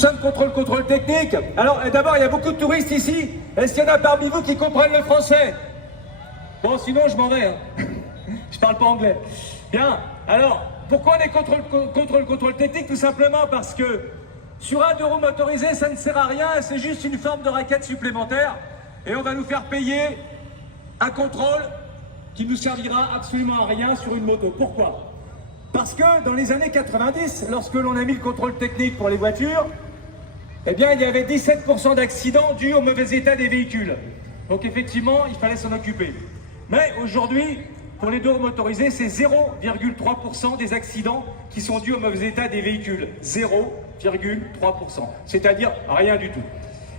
sommes contre le contrôle technique. Alors, d'abord, il y a beaucoup de touristes ici. Est-ce qu'il y en a parmi vous qui comprennent le français? Bon, sinon, je m'en vais. Hein. Je parle pas anglais. Bien. Alors, pourquoi on est contre le contrôle technique? Tout simplement parce que sur un 2 roues motorisé, ça ne sert à rien. C'est juste une forme de raquette supplémentaire. Et on va nous faire payer un contrôle qui nous servira absolument à rien sur une moto. Pourquoi? Parce que dans les années 90, lorsque l'on a mis le contrôle technique pour les voitures, eh bien, il y avait 17% d'accidents dus au mauvais état des véhicules. Donc effectivement, il fallait s'en occuper. Mais aujourd'hui, pour les 2 roues motorisés, c'est 0,3% des accidents qui sont dus au mauvais état des véhicules. 0,3%. C'est-à-dire rien du tout.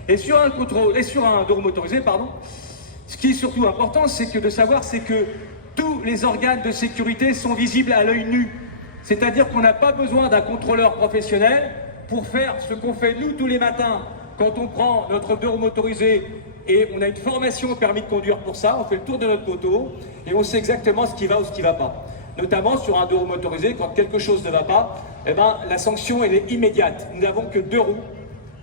Et sur un 2 roues motorisé, pardon, ce qui est surtout important, c'est que de savoir, c'est que tous les organes de sécurité sont visibles à l'œil nu. C'est-à-dire qu'on n'a pas besoin d'un contrôleur professionnel pour faire ce qu'on fait nous tous les matins quand on prend notre 2 roues motorisé et on a une formation au permis de conduire pour ça, on fait le tour de notre moto et on sait exactement ce qui va ou ce qui ne va pas. Notamment sur un 2 roues motorisé, quand quelque chose ne va pas, eh ben, la sanction elle est immédiate. Nous n'avons que 2 roues.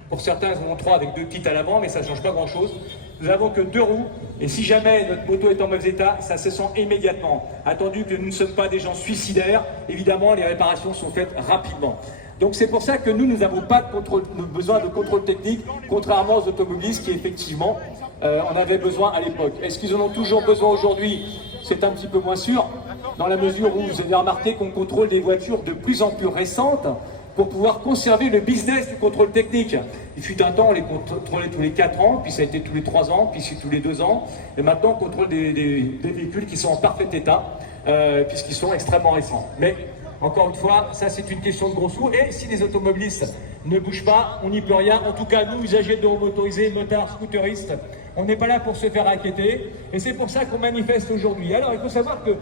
Pour certains, ils en ont 3 avec 2 kits à l'avant, mais ça ne change pas grand-chose. Nous n'avons que 2 roues, et si jamais notre moto est en mauvais état, ça se sent immédiatement. Attendu que nous ne sommes pas des gens suicidaires, évidemment, les réparations sont faites rapidement. Donc c'est pour ça que nous n'avons pas besoin de contrôle technique, contrairement aux automobilistes qui, effectivement, en avaient besoin à l'époque. Est-ce qu'ils en ont toujours besoin aujourd'hui? C'est un petit peu moins sûr, dans la mesure où vous avez remarqué qu'on contrôle des voitures de plus en plus récentes, pour pouvoir conserver le business du contrôle technique. Il fut un temps, on les contrôlait tous les 4 ans, puis ça a été tous les 3 ans, puis c'est tous les 2 ans. Et maintenant, on contrôle des véhicules qui sont en parfait état, puisqu'ils sont extrêmement récents. Mais, encore une fois, ça c'est une question de gros sous. Et si les automobilistes ne bougent pas, on n'y peut rien. En tout cas, nous, usagers de roues motorisées, motards, scooteristes, on n'est pas là pour se faire inquiéter. Et c'est pour ça qu'on manifeste aujourd'hui. Alors, il faut savoir que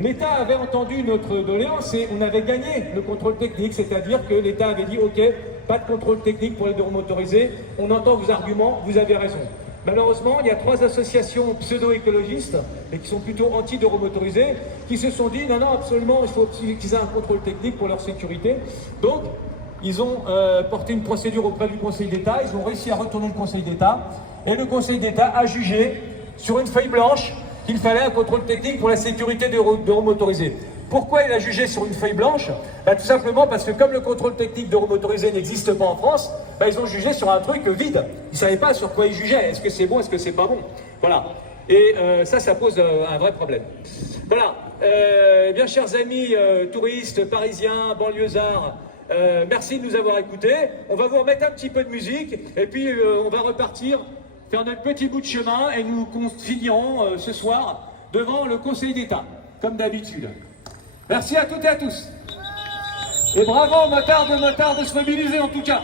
l'État avait entendu notre doléance et on avait gagné le contrôle technique, c'est-à-dire que l'État avait dit « Ok, pas de contrôle technique pour les 2 roues motorisées, on entend vos arguments, vous avez raison ». Malheureusement, il y a 3 associations pseudo-écologistes, mais qui sont plutôt anti-2 roues motorisées, qui se sont dit « Non, non, absolument, il faut qu'ils aient un contrôle technique pour leur sécurité ». Donc, ils ont porté une procédure auprès du Conseil d'État, ils ont réussi à retourner le Conseil d'État, et le Conseil d'État a jugé sur une feuille blanche qu'il fallait un contrôle technique pour la sécurité des roues motorisées. Pourquoi il a jugé sur une feuille blanche? Tout simplement parce que comme le contrôle technique de roues motorisées n'existe pas en France, ils ont jugé sur un truc vide. Ils ne savaient pas sur quoi ils jugeaient. Est-ce que c'est bon, est-ce que c'est pas bon? Voilà. Et ça pose un vrai problème. Voilà. Bien chers amis touristes, parisiens, banlieusards, merci de nous avoir écoutés. On va vous remettre un petit peu de musique et puis on va repartir faire notre petit bout de chemin et nous finirons ce soir devant le Conseil d'État, comme d'habitude. Merci à toutes et à tous. Et bravo aux motards de se mobiliser en tout cas.